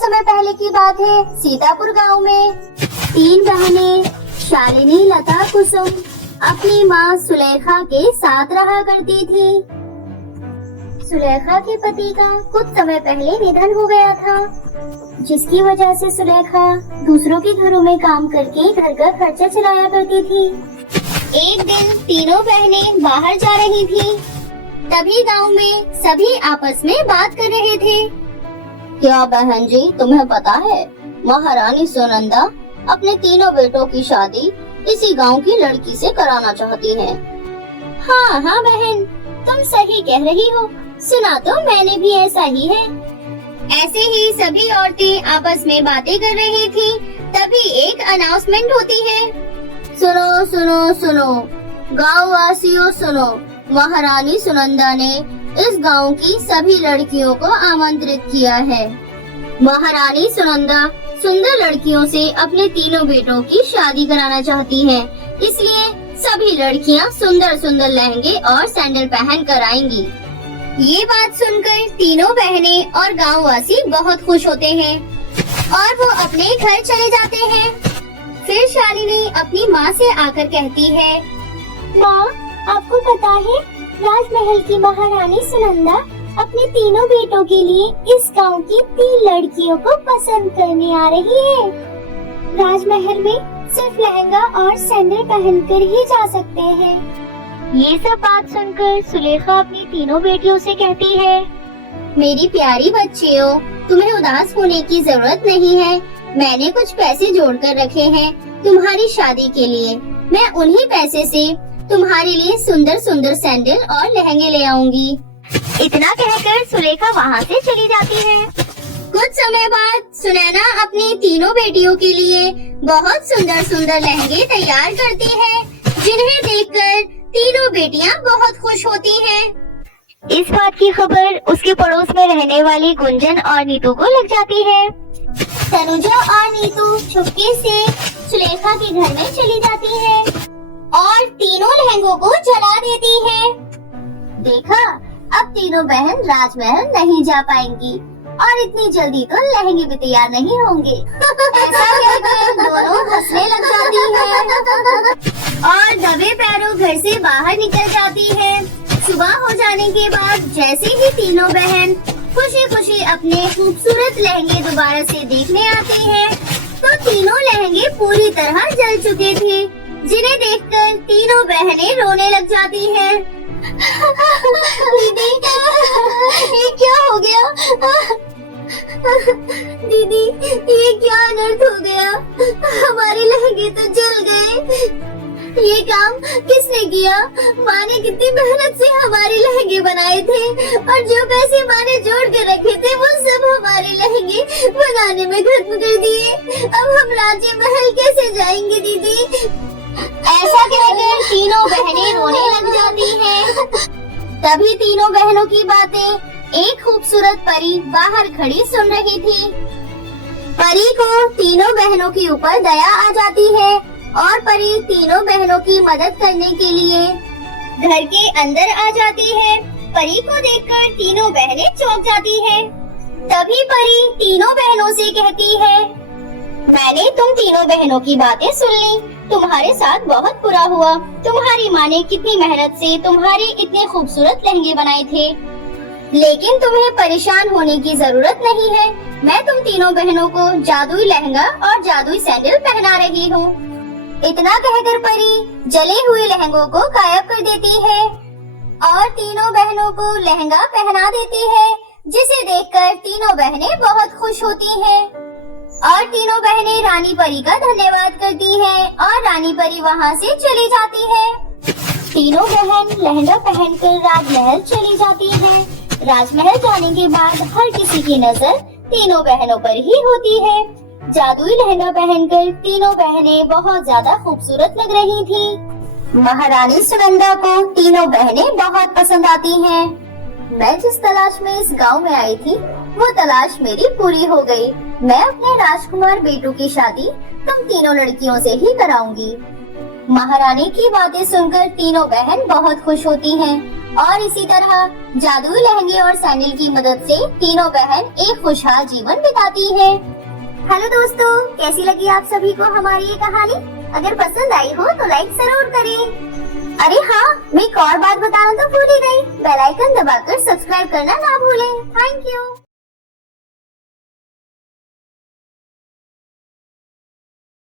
समय पहले की बात है। सीतापुर गांव में 3 बहनें शालिनी, लता, कुसुम अपनी माँ सुलेखा के साथ रहा करती थी। सुलेखा के पति का कुछ समय पहले निधन हो गया था, जिसकी वजह से सुलेखा दूसरों के घरों में काम करके घर का खर्चा चलाया करती थी। एक दिन तीनों बहनें बाहर जा रही थी, तभी गांव में सभी आपस में बात कर रहे थे। क्या बहन जी, तुम्हें पता है महारानी सुनंदा अपने तीनों बेटों की शादी इसी गांव की लड़की से कराना चाहती है। हाँ हाँ बहन, तुम सही कह रही हो, सुना तो मैंने भी ऐसा ही है। ऐसे ही सभी औरतें आपस में बातें कर रही थी, तभी एक अनाउंसमेंट होती है। सुनो सुनो सुनो, गाँव वासियों सुनो, महारानी सुनंदा ने इस गांव की सभी लड़कियों को आमंत्रित किया है। महारानी सुनंदा सुंदर लड़कियों से अपने तीनों बेटों की शादी कराना चाहती हैं, इसलिए सभी लड़कियां सुंदर सुंदर लहंगे और सैंडल पहन कर आएंगी। ये बात सुनकर तीनों बहनें और गाँव वासी बहुत खुश होते हैं और वो अपने घर चले जाते हैं। फिर शालिनी अपनी माँ से आकर कहती है, माँ, आपको पता है राजमहल की महारानी सुनंदा अपने तीनों बेटों के लिए इस गांव की 3 लड़कियों को पसंद करने आ रही है। राजमहल में सिर्फ लहंगा और सैंडल पहनकर ही जा सकते हैं। ये सब बात सुनकर सुलेखा अपनी तीनों बेटियों से कहती है, मेरी प्यारी बच्चियों, तुम्हें उदास होने की जरूरत नहीं है। मैंने कुछ पैसे जोड़ कर रखे हैं तुम्हारी शादी के लिए। मैं उन्हीं पैसे से तुम्हारे लिए सुंदर सुंदर सैंडल और लहंगे ले आऊंगी। इतना कहकर सुलेखा वहाँ से चली जाती है। कुछ समय बाद सुनैना अपनी तीनों बेटियों के लिए बहुत सुंदर सुंदर लहंगे तैयार करती है, जिन्हें देखकर तीनों बेटियाँ बहुत खुश होती हैं। इस बात की खबर उसके पड़ोस में रहने वाली गुंजन और नीतू को लग जाती है। तनुजा और नीतू चुपके से सुलेखा के घर में चली जाती है और तीनों लहंगों को जला देती है। देखा, अब तीनों बहन राजमहल नहीं जा पाएंगी और इतनी जल्दी तो लहंगे भी तैयार नहीं होंगे। ऐसा कहकर दोनों हंसने लग जाती है और दबे पैरों घर से बाहर निकल जाती है। सुबह हो जाने के बाद जैसे ही तीनों बहन खुशी खुशी अपने खूबसूरत लहंगे दोबारा से देखने आते हैं, तो तीनों लहंगे पूरी तरह जल चुके थे, जिन्हें देखकर तीनों बहनें रोने लग जाती हैं। दीदी, ये क्या हो गया? दीदी, ये क्या अनर्थ हो गया? हमारे लहंगे तो जल गए। ये काम किसने किया? माँ ने कितनी मेहनत से हमारे लहंगे बनाए थे और जो पैसे माँ ने जोड़ कर रखे थे वो सब हमारे लहंगे बनाने में खत्म कर दिए। अब हम राजे महल कैसे जाएंगे दीदी? ऐसा कहकर तीनों बहनें रोने लग जाती हैं। तभी तीनों बहनों की बातें एक खूबसूरत परी बाहर खड़ी सुन रही थी। परी को तीनों बहनों के ऊपर दया आ जाती है और परी तीनों बहनों की मदद करने के लिए घर के अंदर आ जाती है। परी को देखकर तीनों बहनें चौंक जाती हैं। तभी परी तीनों बहनों से कहती है, मैंने तुम तीनों बहनों की बातें सुन ली। तुम्हारे साथ बहुत बुरा हुआ। तुम्हारी माँ ने कितनी मेहनत से तुम्हारे इतने खूबसूरत लहंगे बनाए थे, लेकिन तुम्हें परेशान होने की जरूरत नहीं है। मैं तुम तीनों बहनों को जादुई लहंगा और जादुई सैंडल पहना रही हूँ। इतना कहकर परी जले हुए लहंगों को गायब कर देती है और तीनों बहनों को लहंगा पहना देती है, जिसे देखकर तीनों बहनें बहुत खुश होती हैं और तीनों बहनें रानी परी का धन्यवाद करती हैं और रानी परी वहाँ से चली जाती है। तीनों बहन लहंगा पहनकर राजमहल चली जाती हैं। राजमहल जाने के बाद हर किसी की नजर तीनों बहनों पर ही होती है। जादुई लहंगा पहनकर तीनों बहनें बहुत ज्यादा खूबसूरत लग रही थी। महारानी सुनंदा को तीनों बहनें बहुत पसंद आती हैं। मैं जिस तलाश में इस गांव में आई थी, वो तलाश मेरी पूरी हो गई। मैं अपने राजकुमार बेटों की शादी तुम तीनों लड़कियों से ही कराऊंगी। महारानी की बातें सुनकर तीनों बहन बहुत खुश होती हैं और इसी तरह जादुई लहंगे और सैंडल की मदद से तीनों बहन एक खुशहाल जीवन बिताती हैं। हेलो दोस्तों, कैसी लगी आप सभी को हमारी ये कहानी? अगर पसंद आई हो तो लाइक जरूर करें। अरे हाँ, मैं एक और बात बताना तो भूल ही गई, बेल आइकन दबाकर सब्सक्राइब करना ना भूलें। Thank you.